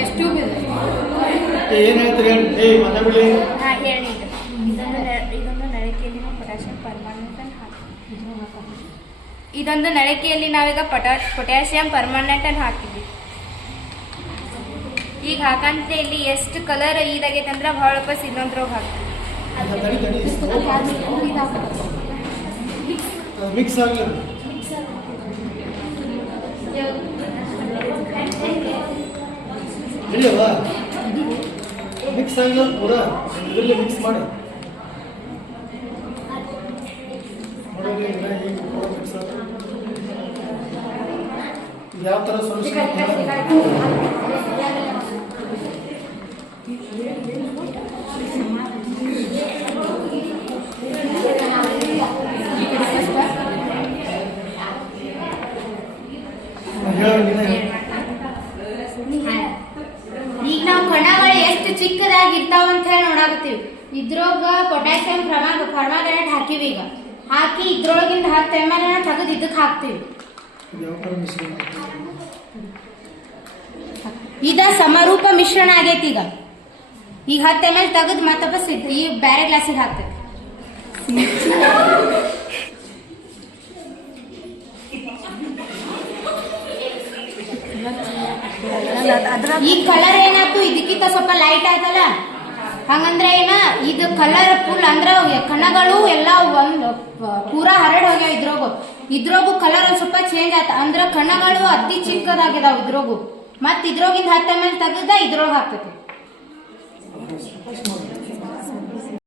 ಎಷ್ಟು ಟ್ಯೂಬ್ ಇದೆ ಏನಾಯ್ತು ಹೇಳಿ ಮಾತಾಡಲಿ. ಹಾಂ ಹೇಳಿ. ಇದೊಂದು ನಳಿಕೆಯಲ್ಲಿ ಪೊಟ್ಯಾಷಿಯಂ ಪರ್ಮಾನೆಂಟ್ ಅನ್ನು ಹಾಕಿ ಇದೊಂದು ನಳಿಕೆಯಲ್ಲಿ ನಾವೀಗ ಪೊಟ್ಯಾಷಿಯಂ ಪರ್ಮಾನೆಂಟ್ ಅನ್ನು ಹಾಕಿದ್ವಿ. ಈಗ ಹಾಕಂತ ಇಲ್ಲಿ ಎಷ್ಟು ಕಲರ್ ಇದಾಗೈತೆ ಅಂದ್ರೆ ಭಾಳ ವಾಪಸ್ ಇನ್ನೊಂದ್ರಾಗ ಹಾಕ್ತೀವಿ. ಮಿಕ್ಸ್ ಆಗಲಿ ಇಲ್ಲವಾ ಮಿಕ್ಸ್ ಆಗಿಲ್ಲ ಪೂರ ಇದರಲ್ಲಿ ಮಿಕ್ಸ್ ಮಾಡಿ ಯಾವ ಥರ ಸೊಲ್ಯೂಷನ್ ಈಗ ನಾವು ಕಣಗಳು ಎಷ್ಟು ಚಿಕ್ಕದಾಗಿರ್ತಾವ ಅಂತ ಹೇಳಿ ನೋಡಾಕತ್ತೀವಿ. ಇದ್ರೊಳಗ ಪೊಟ್ಯಾಷಿಯಂ ಪರ್ಮಾಂಗನೇಟ್ ಹಾಕಿವಿ. ಈಗ ಹಾಕಿ ಇದ್ರೊಳಗಿಂದ 10 ml ತೆಗೆದು ಇದಕ್ಕೆ ಹಾಕ್ತಿವಿ. ಇದ ಸಮರೂಪ ಮಿಶ್ರಣ ಆಗೈತಿ. ಈಗ 10 ml ತೆಗೆದು ಮತ್ತೊಬ್ಬ ಈ ಬ್ಯಾರೆ ಗ್ಲಾಸಿಗೆ ಹಾಕ್ತೇವೆ. ಈ ಕಲರ್ ಏನಾಯ್ತು ಇದಕ್ಕಿಂತ ಸ್ವಲ್ಪ ಲೈಟ್ ಆಯ್ತಲ್ಲ, ಹಂಗಂದ್ರೆ ಏನ ಇದು ಕಲರ್ ಫುಲ್ ಅಂದ್ರೆ ಕಣಗಳು ಎಲ್ಲ ಒಂದು ಪೂರಾ ಹರಡ್ ಹೋಗ್ಯಾವ. ಇದ್ರೋಗು ಕಲರ್ ಒಂದ್ ಸ್ವಲ್ಪ ಚೇಂಜ್ ಆಯ್ತ ಅಂದ್ರೆ ಕಣಗಳು ಅತಿ ಚಿಕ್ಕದಾಗಿದಾವ ಇದ್ರೋಗು. ಮತ್ ಇದ್ರೋಗಿಂದ 10 ml ತೆಗೆದ ಇದ್ರೊಳಗೆ ಹಾಕ್ತೈತಿ.